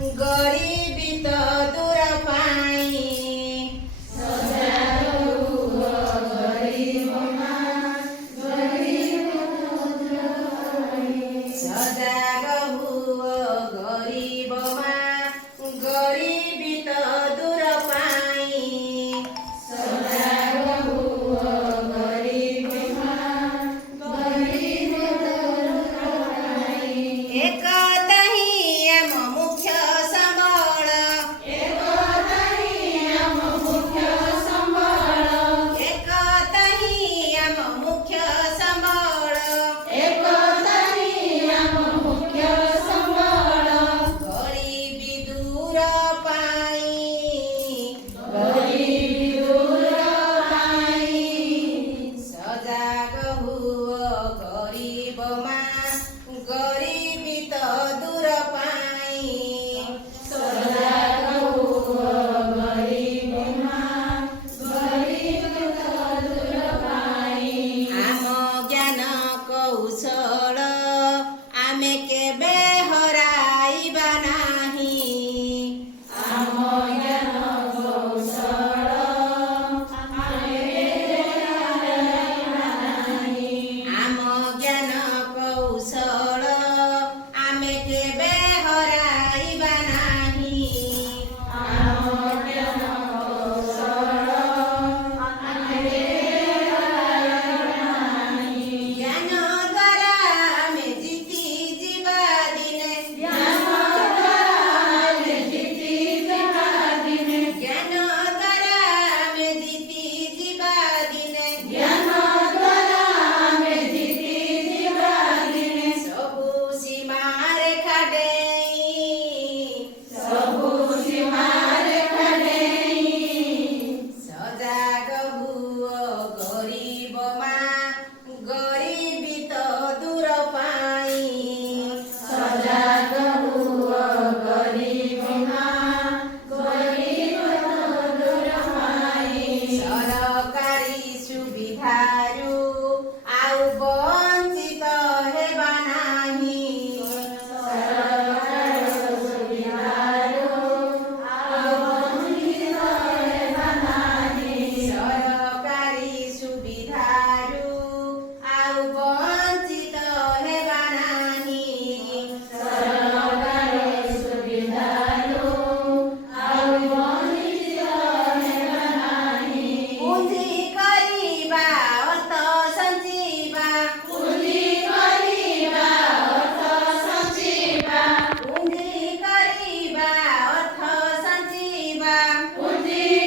गरीबी तो दूर पाई सजाग हुओ गरीब माँ गरीबी तो दूर पाई एक तही आम मुख्य संबळ एक तही आम मुख्य संबळ गरीबी दूर पाई सजाग हुओ गरीब माँ गरीबी तो दूर पाई आम ज्ञान कौशल आमे केबे हराइबा नाही आम ज्ञान कौशल आमे केबे हराइबा नाही ज्ञान द्वारा आमे जीती जीवा दिने ज्ञान द्वारा आमे जीती जीवा दिने सबु सीमा रेखा देई सजाग हुओ गरीब माँ गरीबी तो दूर पाई सरकारी सुविधारू आउ वंचित हेबा नाही सरकारी सुविधारू आउ वंचित हेबा नाही पुंजी करिबा अर्थ सञ्चिबा पुंजी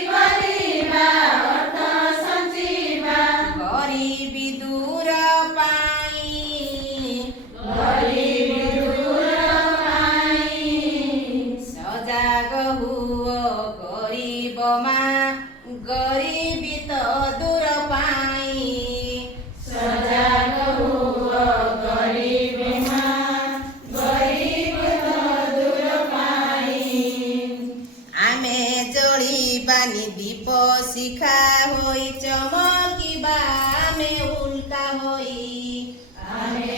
करिबा अर्थ सञ्चिबा गरीबी दूर पाई सजाग हुओ गरीब माँ गरीबी तो दूर पाई आमे जळिबानी दीप शिखा होई चमकिबा आमे उल्का होई आमे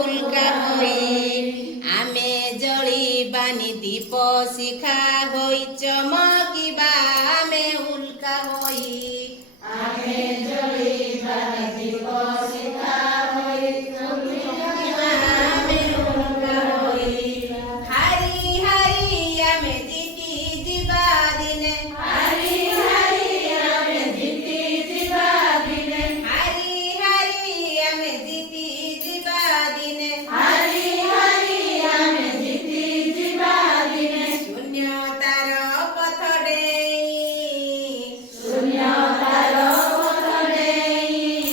उल्का होई आमे जळिबानी दीप शिखा होई चमकिबा आमे उल्का होई आमे उल्का होई हारी हारी आमे जीती जीवा दिने हारी हारी आमे जीती जीवा दिने शून्यतार पथ देई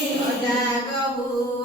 सजाग हुओ